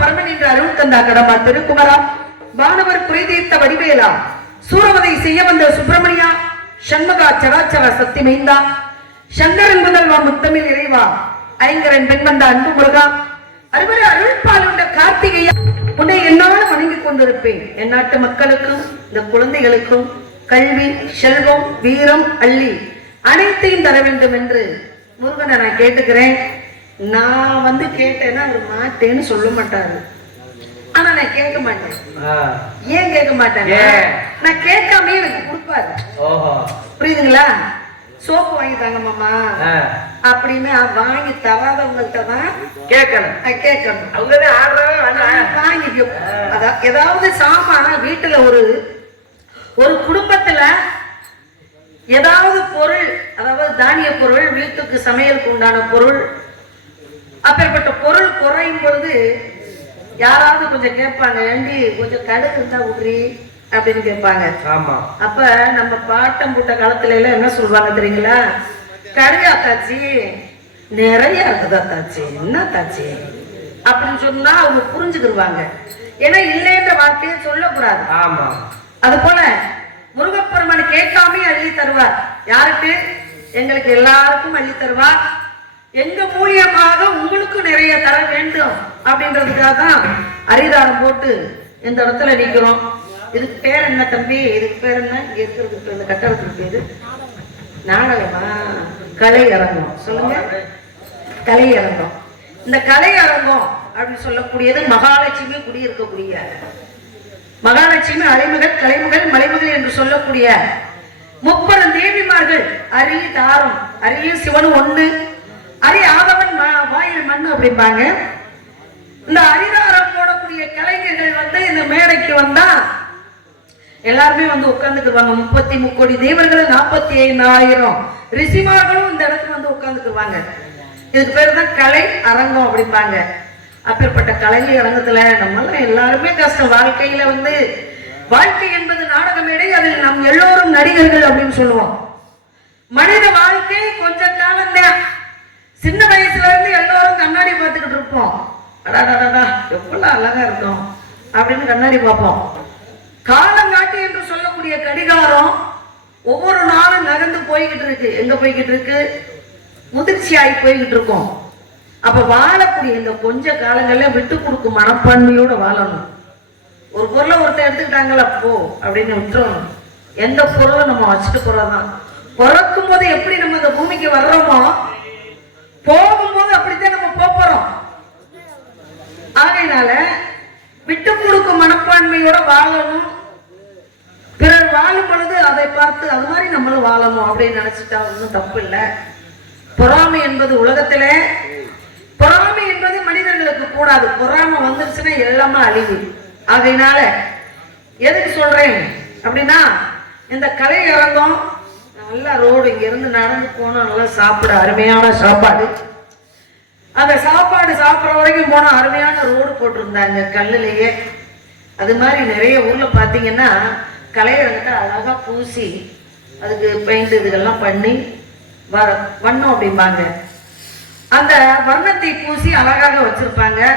பரமன் என்று அருள் தந்தா கடமா திருக்குமரா. வானவர் குறைதீர்த்த வடிவேலா. சூரவதை செய்ய வந்த சுப்பிரமணியா. சண்முகா சராச்சர சக்தி மைந்தா சங்கரன் முதல்வா முத்தமிழ் இறைவா. ஐங்கரன் பெண் வந்த அன்பு முருகா. அறுவரை அருள்பால் உள்ள கார்த்திகையா. உன்னை என்னாலும் வணங்கிக் கொண்டிருப்பேன். என் நாட்டு மக்களுக்கும் இந்த குழந்தைகளுக்கும் கல்வி செல்வம் வீரம் அள்ளி அனைத்தையும் தர வேண்டும் என்று முருகனை நான் கேட்டுக்கிறேன். நான் வந்து கேட்டேன்னா அவர் மாட்டேன்னு சொல்ல மாட்டாரு. ஆனா நான் கேட்க மாட்டேன். ஏன் கேட்க மாட்டேன்? நான் கேட்காமயே எனக்கு கொடுப்பாரு. புரியுதுங்களா? சோப்பு வாங்கி தாங்க மாமா. அப்படின்னு வாங்கி தராதவங்கள்ட்ட தான் கேட்கணும். கேட்கணும். வேண்டாம். வாங்கிக்கோ. அதான் ஏதாவது சாமான வீட்டுல ஒரு ஒரு குடும்பத்துல ஏதாவது பொருள் அதாவது தானிய பொருள் வீட்டுக்கு சமையலுக்கு உண்டான பொருள் அப்பேற்பட்ட பொருள் குறையும் பொழுது யாராவது கொஞ்சம் கேட்பாங்க ஏண்டி கொஞ்சம் கடுகு இருந்தா விட்றி அப்படின்னு கேட்பாங்க. ஆமா. அப்ப நம்ம பாட்டம் போட்ட காலத்துல எல்லாம் என்ன சொல்லுவாங்க தெரியுங்களா? கடுகு அத்தாச்சி நிறைய இருக்குது அத்தாச்சி என்ன அத்தாச்சி அப்படின்னு சொன்னா அவங்க புரிஞ்சுக்கிருவாங்க. ஏன்னா இல்லைன்ற வார்த்தையை சொல்லக்கூடாது. ஆமா. அது போல முருகப்பெருமான் கேட்காமே அள்ளி தருவார். யாருக்கு? எங்களுக்கு எல்லாருக்கும் அள்ளி தருவார். எங்க உங்களுக்கும் நிறைய தர வேண்டும் அப்படின்றதுக்காக தான் அரிதாரம் போட்டு இந்த இடத்துல நிற்கிறோம் இதுக்கு பேர் என்ன தம்பி? இதுக்கு பேர் என்ன? இங்க இருக்கிறதுக்கு இந்த கட்டடத்துக்கு பேரு? நாடகமா? கலை அரங்கம். சொல்லுங்க. கலை அரங்கம். இந்த கலை அரங்கம் அப்படின்னு சொல்லக்கூடியது மகாலட்சுமி குடியிருக்கக்கூடிய மகாலட்சுமி அலைமகள் கலைமகள் மலைமகள் என்று சொல்லக்கூடிய முப்பது தேவிமார்கள் அரிய தாரம் அரியும் சிவன் ஒன்று அரி ஆதவன் ம- வாயில் மண் அப்படிம்பாங்க. இந்த அரிதாரம் போடக்கூடிய கலைஞர்கள் வந்து இந்த மேடைக்கு வந்தா எல்லாருமே வந்து உட்கார்ந்துக்குவாங்க முப்பத்தி முக்கோடி தேவர்கள் நாற்பத்தி ஐந்தாயிரம் ரிஷிமார்களும் இந்த இடத்துல வந்து உட்கார்ந்துக்குவாங்க இதுக்கு பேர் தான் கலை அரங்கம் அப்படிம்பாங்க. அப்பேற்பட்ட கலை அரங்கத்துல நம்மளாம் எல்லாருமே கஷ்டம். வாழ்க்கையில வந்து வாழ்க்கை என்பது நாடக மேடை அதில் நாம் எல்லோரும் நடிகர்கள் அப்படின்னு சொல்லுவோம். மனித வாழ் சின்ன வயசுல இருந்து எல்லோரும் கண்ணாடி பார்த்துக்கிட்டு இருப்போம். அடாடாடா எவ்வளவு அழகா இருக்கும் அப்படின்னு கண்ணாடி பார்ப்போம். காலங்காட்டி என்று சொல்லக்கூடிய கடிகாரம் ஒவ்வொரு நாளும் நகர்ந்து போய்கிட்டு இருக்கு. எங்க போய்கிட்டு இருக்கு? முதிர்ச்சியாகி போய்கிட்டு இருக்கோம். அப்ப வாழக்கூடிய இந்த கொஞ்ச காலங்கள்ல விட்டு கொடுக்கும் மனப்பான்மையோட வாழணும். ஒரு பொருளை ஒருத்தர் எடுத்துக்கிட்டாங்களா போ அப்படின்னு விட்டுறணும். எந்த பொருளும் நம்ம வச்சுட்டு போறதுதான். பிறக்கும் போது எப்படி நம்ம இந்த பூமிக்கு வர்றோமோ போகும்போது அப்படித்தான் நம்ம போப் போறோம் ஆகையினால விட்டு கொடுக்கும் மனப்பான்மையோட வாழணும் பிறர் வாழும் பொழுது அதை பார்த்து அது மாதிரி நம்மளும் வாழணும் அப்படின்னு நினைச்சிட்டா ஒன்றும் தப்பு இல்லை. பொறாமை என்பது உலகத்துல பொறாமை என்பது மனிதர்களுக்கு கூடாது. பொறாமை வந்துருச்சுன்னா எல்லாமே அழிவு. அதனால எதுக்கு சொல்றேன்? அப்படின்னா இந்த கலை இறந்தோம். நல்லா ரோடு இங்க இருந்து நடந்து போனோம் நல்லா சாப்பிட அருமையான சாப்பாடு. அந்த சாப்பாடு சாப்பிட்ற வரைக்கும் போனோம் அருமையான ரோடு போட்டிருந்தாங்க கல்லுலேயே. அது மாதிரி நிறைய ஊர்ல பாத்தீங்கன்னா கலையரங்கத்தை அழகா பூசி அதுக்கு பெயிண்ட் இதுகெல்லாம் பண்ணி வ வண்ணம் அப்படிம்பாங்க. அந்த வர்ணத்தை பூசி அழகாக வச்சிருப்பாங்க.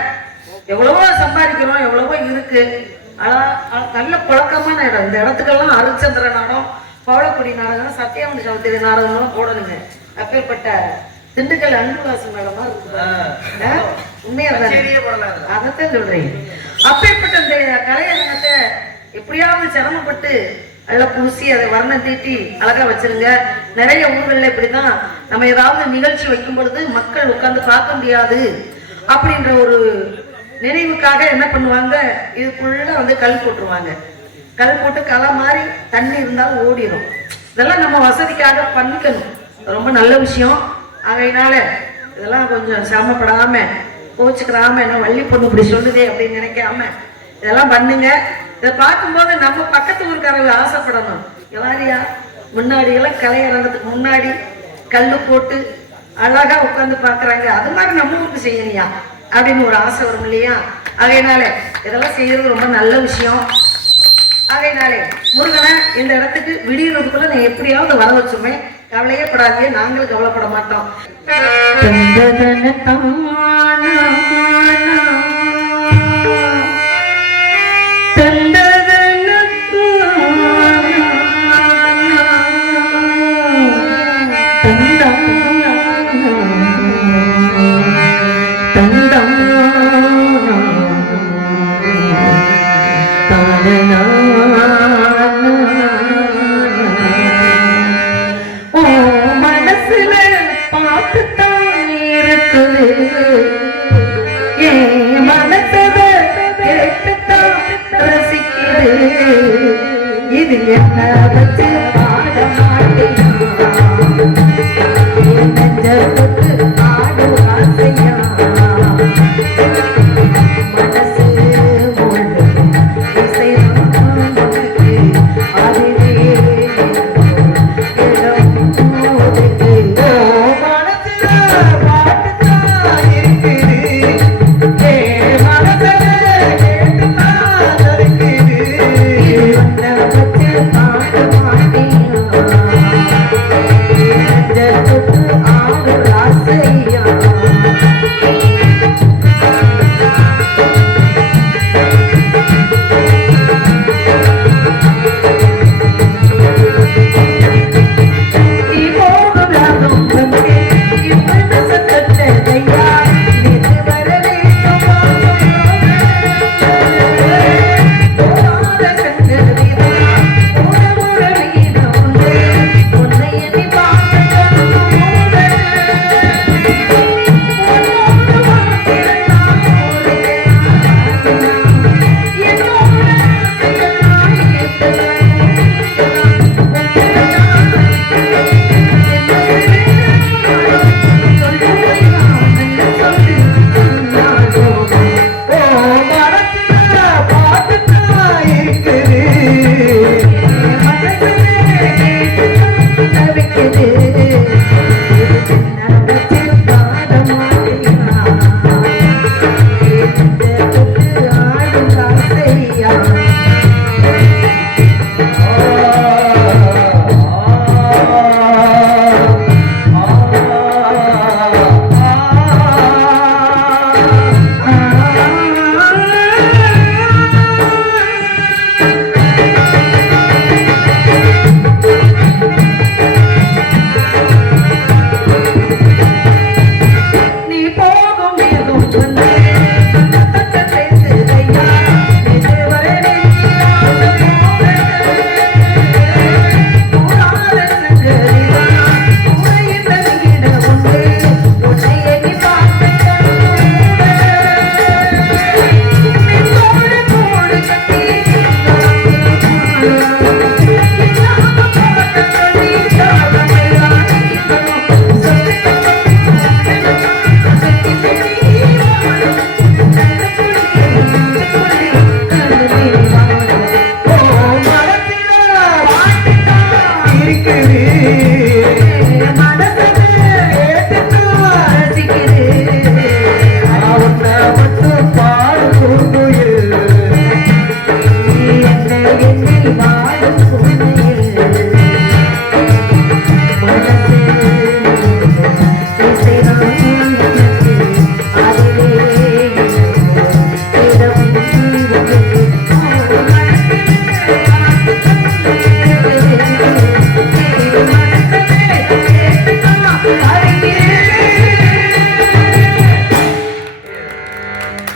எவ்வளவோ சம்பாதிக்கிறோம் எவ்வளவோ இருக்கு. ஆனா அ- நல்ல புழக்கமான இடம். இந்த இடத்துக்கெல்லாம் அரிச்சந்திர நாடம் பவளக்குடி நாடகம் சத்தியவண்டி சௌத்திரி நாடகம்லாம் போடணுங்க. அப்பேற்பட்ட திண்டுக்கல் அன்புவாசன் மேடமா இருக்கு உண்மையா. அதைத்தான் சொல்றேன். அப்பேற்பட்ட இந்த கலையரங்கத்தை எப்படியாவது சிரமப்பட்டு நல்லா பூசி அதை வர்ணம் தீட்டி அழகா வச்சிருங்க. நிறைய ஊர்கள்ல இப்படிதான். நம்ம ஏதாவது நிகழ்ச்சி வைக்கும் பொழுது மக்கள் உட்கார்ந்து பார்க்க முடியாது. அப்படின்ற ஒரு நினைவுக்காக என்ன பண்ணுவாங்க? இதுக்குள்ள வந்து கல் போட்டுருவாங்க. கல் போட்டு களை மாதிரி தண்ணி இருந்தாலும் ஓடிடும் இதெல்லாம் நம்ம வசதிக்காக பண்ணிக்கணும். ரொம்ப நல்ல விஷயம். ஆகையினால இதெல்லாம் கொஞ்சம் சிரமப்படாம கோச்சுக்கிறாம என்ன வள்ளி பொண்ணு இப்படி சொல்லுதே அப்படின்னு நினைக்காம இதெல்லாம் பண்ணுங்க. இதை பார்க்கும்போது நம்ம பக்கத்து ஊருக்காரங்க ஆசைப்படணும். எல்லாரியா முன்னாடி எல்லாம் கலையரங்கத்துக்கு முன்னாடி கல்லு போட்டு அழகா உட்கார்ந்து பார்க்கறாங்க. அது மாதிரி நம்ம ஊருக்கு செய்யணியா அப்படின்னு ஒரு ஆசை வரும் இல்லையா? அதனால இதெல்லாம் செய்யறது ரொம்ப நல்ல விஷயம். ஆகையினாலே முருகனை இந்த இடத்துக்கு விடியறதுக்குள்ள நான் எப்படியாவது வர வச்சுருவேன். கவலையே படாதீங்க நாங்களும் கவலைப்பட மாட்டோம். மனசுல பார்த்துத்தான் இருக்குது. இது என்ன வச்சு பாட மாட்டேன்.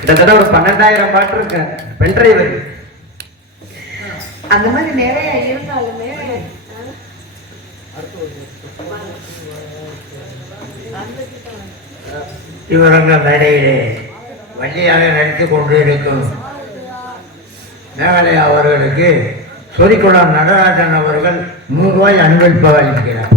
கிட்டத்தட்ட ஒரு பன்னெண்டாயிரம் பாட்டு இருக்கு. பென்ட்ரைவ் அந்த மாதிரி நிறைய இருந்தாலுமே இவரங்கள் மேடையிலே வள்ளியாக நடித்து கொண்டு இருக்கும் மேகாலயா அவர்களுக்கு சொரிக்குளம் நடராஜன் அவர்கள் நூறுரூவாய் அன்பளிப்பாக அளிக்கிறார்